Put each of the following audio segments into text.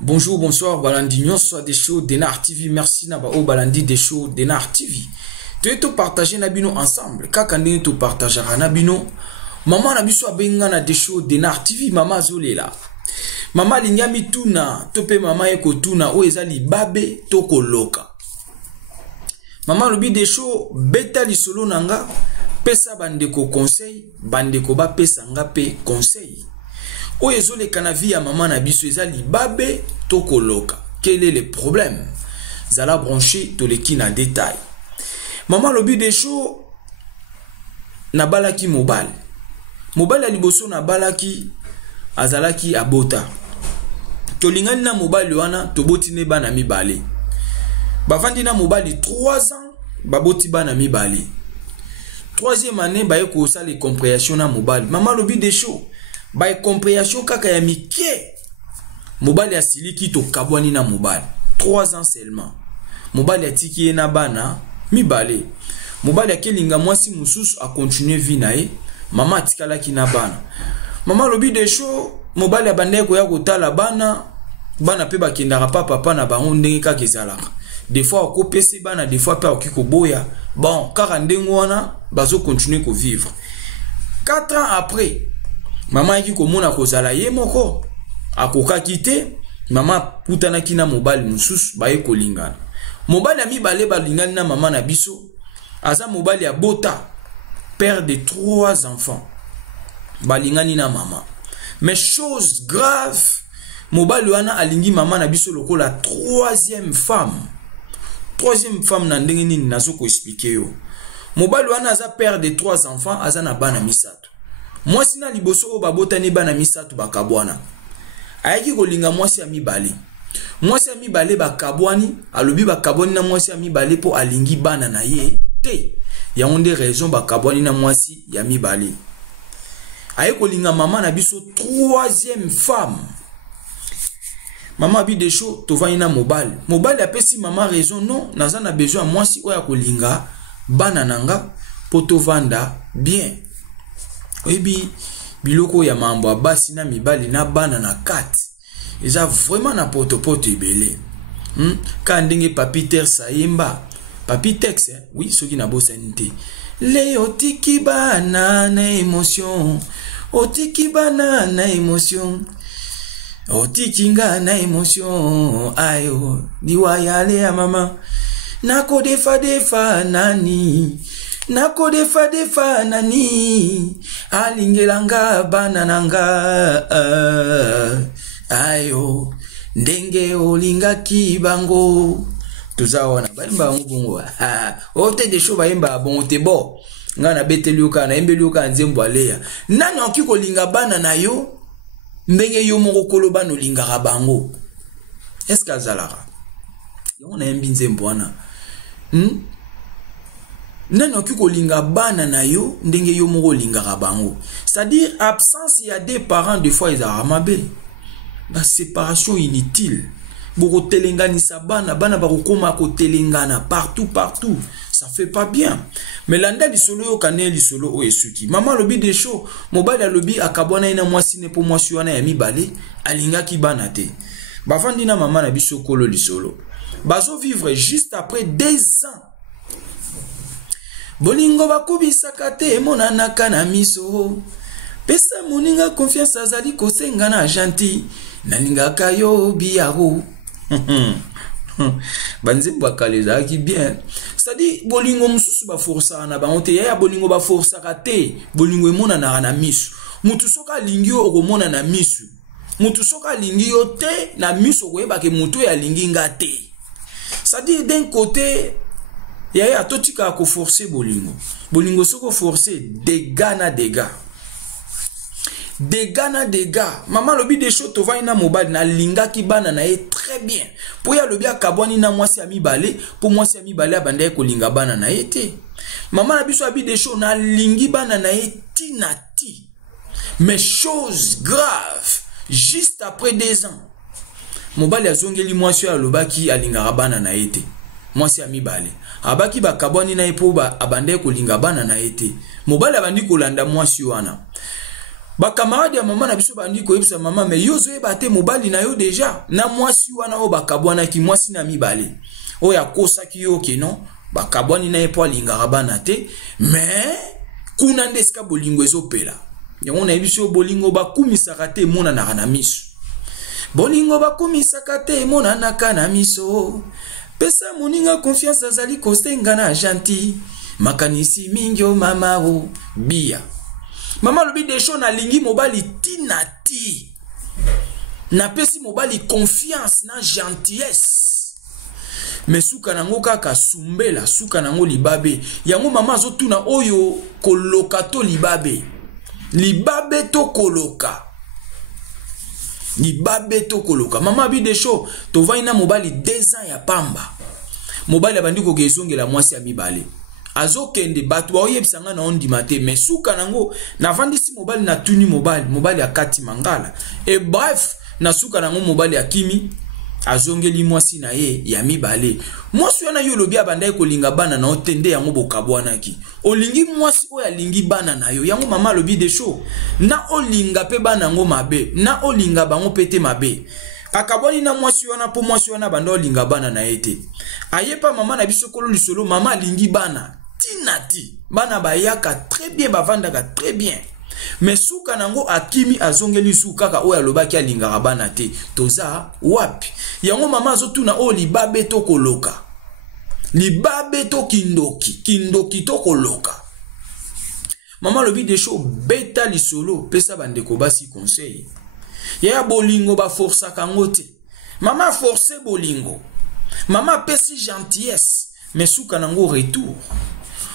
Bonjour, bonsoir, Balandi soit des shows Denar TV. Merci Naba o Balandi des shows Denar TV. Tu es tout partagé Nabino ensemble. Kakande tout partagé Nabino. Maman Nabiso abenga na des shows Denar TV. Maman Zolela. Maman linyami tuna. Tope maman eko tuna. O ezali babe toko loka. Maman lobi des shows beta li solo nanga. Pesa bandeko conseil. Bandeko ba pesa nga pe conseil. O ezole kanavi ya maman Nabiso ezali babe toko loka. Quel est le problème? Zala branché to le ki na détail. Maman lobi des shows na balaki mobile. Mobile ya liboso na balaki azalaki abota. Tolingani na mobile wana toboti ne bana mibale. Bavandi na mobile 3 ans baboti bana mibale. Troisième année baye ko sa les compréhension na mobile. Maman lobi des shows baye compréhension kaka ya mike. Mobile ya siliki to kabwani na mobile. 3 ans seulement. Mobile ya tiki na bana mibale. Mobile ya kelinga mwasi mususu a continuer vie na ye. Mama atikala ki na bana. Mama lobi des shows mobile ya bandeko ya kotala bana. Bana pe bakendaka papa na bango ndenge kaka ezalaka. Des fois au kopesi bana, des fois pa okiko boya. Bon, kaka ndenge wana bazo continuer ko vivre. 4 ans après, maman ki komona kozala ye moko akoka kite, maman putana ki na mobile mususu baye kolingana. Mobile ya mibale balingani na maman na biso, aza mobile ya bota, père de 3 enfants. Balingani na maman. Mais chose grave, mobile wana alingi maman na biso lokola 3e femme. 3e femme na ndenge nini nazo ko expliquer yo. Mobile wana aza père de 3 enfants, aza na bana misato. Mwasi na liboso o babota ni bana misato bakabwana. Ayaki kolinga mwasi ya mibale. Mwasi ya mibale bakabwani, alobi bakabwani na mwasi ya mibale po alingi bana na ye te. Ya onde raison bakabwani na mwasi ya mibale. Ayaki kolinga mama na biso 3e femme. Maman bi des shows tovani na mobile. Mobile apesi mama raison non, naza na besoin mwasi oya kolinga bana nanga po tovanda bien. Oyebi biloko ya mambo abasi na mibali na bana na kati. Eza vraiment na poto ebele. Ka ndenge papi ter sayemba. Papi tex oui soki na bosa nte. Le otiki bana na émotion. Otiki bana na émotion. Otikinga na émotion. Ayo diwa yale ya mama. Nako defa nani. Nako defa nani. Alingelanga bana nanga. Ayo ndenge olinga kibango. Tuzaona balimba ngubungo. Ote de show baimba bon te bo. Ngana beteluka na embeluka nzembo alea. Nani okiko linga bana na yo? Ndenge yo moko koloba no linga bango. Est-ce que azalaka? Yo na embi nzembo wana. Nani okiko linga bana na yo ndenge yo moko linga bango. C'est-à-dire absence il y a des parents des fois ils aramabe. La séparation inutile. Boko telengani sa bana bako koma ko telengana partout. Ça fait pas bien. Mais landa lisolo yo kane lisolo o esuki. Maman lobi des shows, mobile a lobi akabwana ina mwasi ne po mwasi wana ya mibale alinga ki bana te. Bafandi na maman na biso kolo lisolo. Bazo vivre juste après 2 ans. Bolingo bakubisa kate monana kana miso. Pesa moninga confiance azali kosenga na gentil. Nalinga kayo biaro. Banzembo akaleza ki bien. C'est-à-dire bolingo mususu ba força na ba onte ya bolingo ba força kate. Bolingo emona na misu. Mutu soka lingi yo okomona na misu. Mutu soka lingi yo te na misu koyeba ke mutu ya lingi nga te. C'est-à-dire d'un côté ya totika ko forcer bolingo. Bolingo soko forcer dégâts na dégâts. dégâts na dégâts maman lobi des choses to va ina mobile na linga ki bana na ye très bien pour ya lobi akabwani na mwasi ami balé pour mwasi ami balé abanda ko linga bana na ye te maman na biso abi des choses na lingi bana na ye tinati mais chose grave juste après 2 ans mobali azongeli mwasi ya lobaki alinga bana na ye te mwasi ami balé abaki bakabwani na ye po abanda ko linga bana na ye te mobali abandi kolanda mwasi wana ba camarade ya maman na biso bandi ko yebisa maman mais yo zoyeba te mobali na yo déjà na mwasi wana o bakabwana ki mwasi na mibale o ya kosa ki yo ke non bakabwani na ye po alinga bana te mais kuna ndeska bolingo ezopela yango na biso bolingo bakumisaka te mona na miso bolingo bakumisaka te mona na miso pesa moninga confiance azali kostenga na gentil makanisi mingi o mama o bia maman lobi des choses na lingi mobali tinati na pesi mobali confiance na gentillesse mais suka nango kaka sumbela suka nango libabe yango mama azotuna oyo koloka to libabe to koloka mama bi des choses to va ina mobali 2 ans ya pamba mobali abandi ko gezongela mwasi ya mibale azokende batu ba oyebisanga na ondima te mais suka nango na vandisi mobali na tuni mobali akati mangala et bref na suka nango mobali akimi azongeli mwasi na ye ya mibale mwasi yana yo lobi abanda kolinga bana na otende yango bokabwanaki olingi mwasi oya lingi bana na yo yango mama lobi des choses na olinga pe bana ngo mabe na olinga bango pete mabe akabwani na mwasi wana po mwasi wana banda olinga bana na ete ayepa mama na biso kolo lisolo mama lingi bana tinati bana bayaka très bien bavandaka très bien mais suka nango akimi azongeli suka ka oya lobaki alinga bana te toza wapi yango mama azotuna o libabe to koloka libabe to kindoki to koloka mama lobi des choses beta lisolo pesa bandeko basi conseil ya bolingo ba força kangote mama forcer bolingo mama pesi gentillesse mais suka nango retour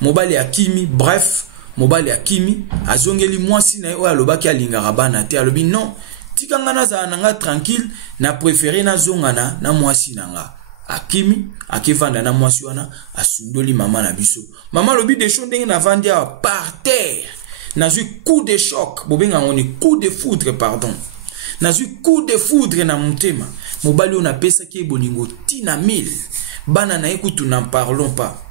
mobali akimi bref mobali akimi azongeli mwasi na yo alobaki alinga bana te alobi non tikanga na za nanga tranquille na préféré na zongana na mwasi nanga akimi akivanda na mwasi wana asundoli mama na biso mama lobi des choses ndenge na vandia par terre na zu coup de choc bobenga ngoni coup de foudre pardon na zu coup de foudre na mutema mobali ona pesa ki bolingo tina 1000 bana na ekutu n'en parlons pas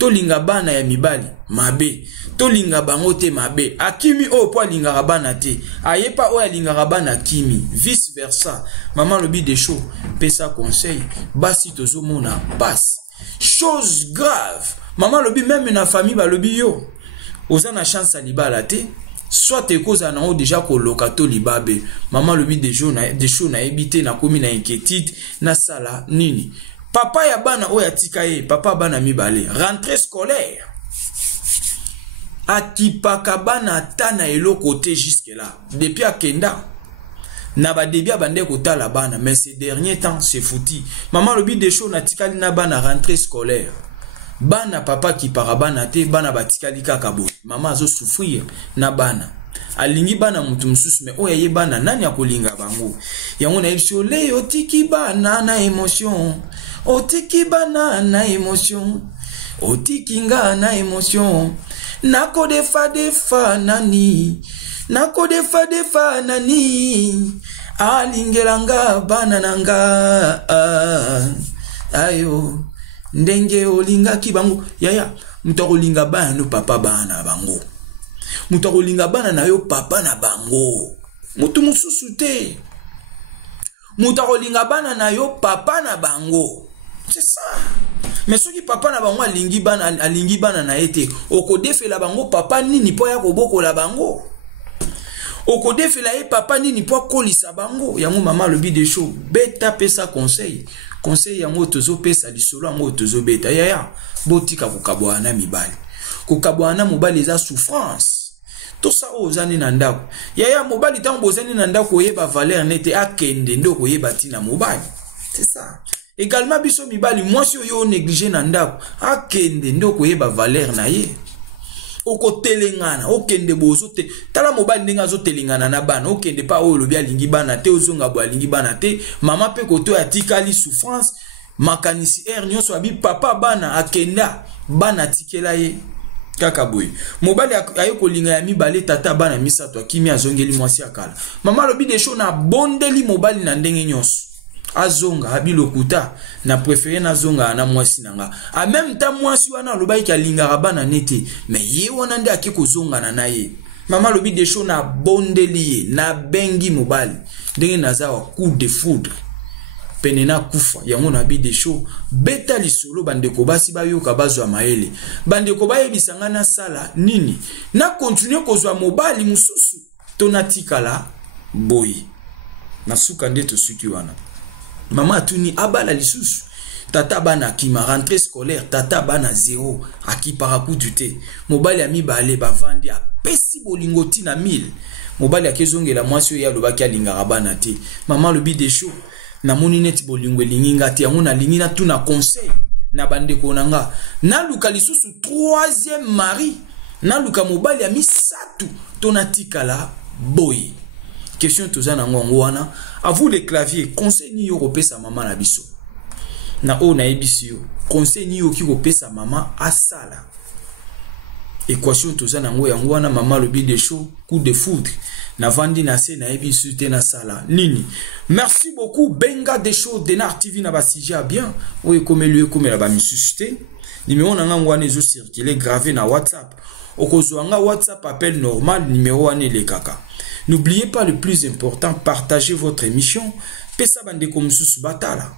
tolinga bana ya mibali mabe tolinga bango te mabe akimi o po alinga bana te ayepa o alinga bana kimi vice versa maman lobi des choses pesa conseil basi tozomona passe chose grave maman lobi même na famille ba lobi yo oza na chance à libala te soit te cause na o déjà koloka to libabe maman lobi des choses na ebité na komi na inquiétude na sala nini papa ya bana o ya tika ye papa bana mibale rentrée scolaire atipaka bana tana eloko te jusque là depuis akenda na ba débia bande kotala bana mais ces derniers temps c'est fouti maman lobi des choses na tikali na bana rentrée scolaire bana papa ki parabana te bana batikali kaka bo maman azo souffrir na bana alingi bana mutu mususu me oya ye bana nani akolinga bango yango na yebisi le otiki bana na émotion otiki bana na émotion otiki nga na émotion nako defa nani nako defa nani alingelanga bana nanga ayo ndenge olinga ki bango yaya mutakolinga bana no papa bana bango mutakolinga bana na yo papa na bango mutu mususu te mutakolinga bana na yo papa na bango c'est ça mais soki papa na bango alingi bana na ete okodefela bango papa nini po ya kobokola bango okodefela ye papa nini po kolisa bango yango mama lobi des choses beta pesa conseil yango tozo pesa lisolo yango tozo beta yaya botika kokabwana mibali kokabwana mobali za souffrance to sa ozani na ndako yaya mobali tango bozani na ndako oyeba valeur nete akende ndoko yeba tina mobali c'est ça également biso mibali mwasi oyo négligé na ndako akende ndoko yeba valeur na ye oko telengana okende bozo te tala mobali ndenge azo telengana na bana okende pa oyo lobi alingi bana te ozonga bo alingi bana te mama pe koto atikali souffrance makanisi nyonso abi papa bana akenda bana tikela ye kaka boy mobali ayo kolinga ya mibale tata bana misato akimi azongeli mwasi akala mama lobi de show na bondeli mobali na ndenge nyonso azonga abilokuta na préféré na zonga na mwasi nanga a même temps mwasi wana lobai ka linga bana nete mais ye wana nde akiko zonga na ye mama lobi de show na bondeli na bengi mobali ndenge nazawa coup de foudre penena kufa yango na bi de show beta lisolo bandeko basi bayoka bazwa maele bandeko bayebisanga na sala nini na continue kozwa mobali mususu tonatikala boy na suka nde to suki wana mama atuni abala lisusu tata bana kima rentrée scolaire tata bana 0 akipara kutu te mobali ami bale bavandi apesi bolingoti na 1000 mobali akezongela mwasi ya lobaki alinga bana te mama lobi de show na moni neti bolingwe linginga te yango na lingina tu na conseil na bandeko nanga na luka lisusu 3e mari na luka mobali ami satu tonatikala boy question tozana ngongo wana à vous les claviers conseil ni yo kopesa mama na biso na o na ebisi yo conseil ni yo ki kopesa mama asala équation tozana ngo yango wana mama lobi de show coup de foudre na vandi na se na ebisu te na sala nini merci beaucoup benga de show Denar TV na ba sujet bien o comme la ba misuste numéro na ngo wana ezo circuler gravé na WhatsApp okozwanga WhatsApp appel normal numéro wana le kaka. N'oubliez pas le plus important, partagez votre émission. Pesa bandeko mususu batala.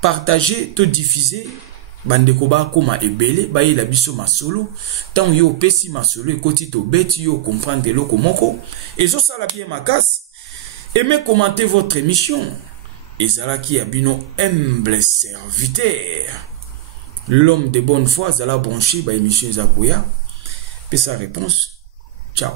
Partagez, to diffuser. Bandeko ba koma ebele, ba la biso masolo. Tant yo pesi masolo, ekoti to beti yo comprendre loko moko. Et zo sala bien makas. Aimez commenter votre émission. Ezalaki abino humble serviteur. L'homme de bonne foi, zala branché ba émission Zakuya. Pesa réponse. Ciao.